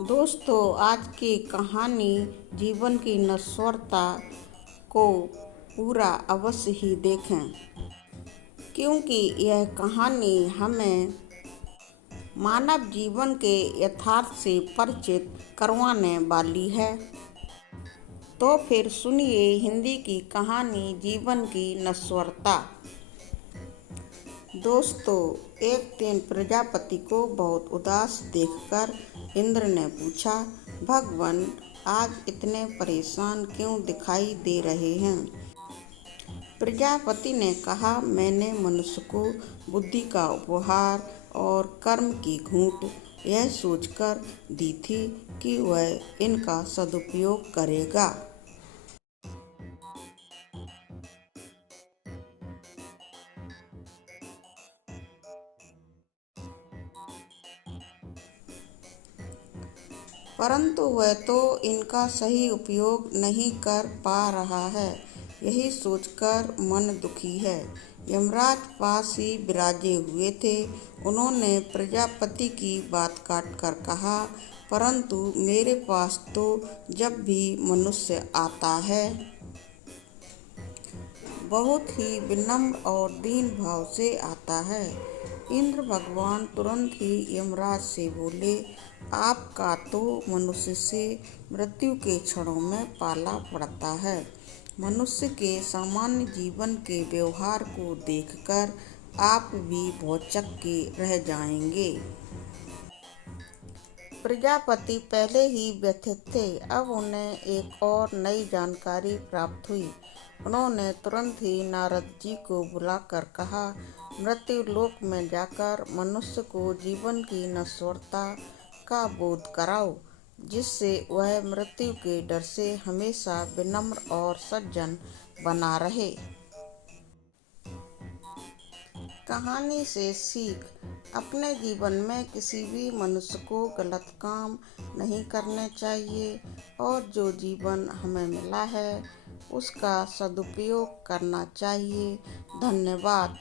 दोस्तों, आज की कहानी जीवन की नश्वरता को पूरा अवश्य ही देखें, क्योंकि यह कहानी हमें मानव जीवन के यथार्थ से परिचित करवाने वाली है। तो फिर सुनिए हिंदी की कहानी जीवन की नश्वरता। दोस्तों, एक दिन प्रजापति को बहुत उदास देखकर इंद्र ने पूछा, भगवान, आज इतने परेशान क्यों दिखाई दे रहे हैं? प्रजापति ने कहा, मैंने मनुष्य को बुद्धि का उपहार और कर्म की घूंट यह सोचकर दी थी कि वह इनका सदुपयोग करेगा। परंतु वह तो इनका सही उपयोग नहीं कर पा रहा है। यही सोचकर मन दुखी है। यमराज पास ही विराजे हुए थे। उन्होंने प्रजापति की बात काट कर कहा, परंतु मेरे पास तो जब भी मनुष्य आता है बहुत ही विनम्र और दीन भाव से आता है। इंद्र भगवान तुरंत ही यमराज से बोले, आपका तो मनुष्य से मृत्यु के क्षणों में पाला पड़ता है। मनुष्य के सामान्य जीवन के व्यवहार को देखकर आप भी भौचक्के के रह जाएंगे। प्रजापति पहले ही व्यथित थे। अब उन्हें एक और नई जानकारी प्राप्त हुई। उन्होंने तुरंत ही नारद जी को बुलाकर कहा, मृत्यु लोक में जाकर मनुष्य को जीवन की नश्वरता का बोध कराओ, जिससे वह मृत्यु के डर से हमेशा विनम्र और सज्जन बना रहे। कहानी से सीख, अपने जीवन में किसी भी मनुष्य को गलत काम नहीं करने चाहिए और जो जीवन हमें मिला है उसका सदुपयोग करना चाहिए। धन्यवाद।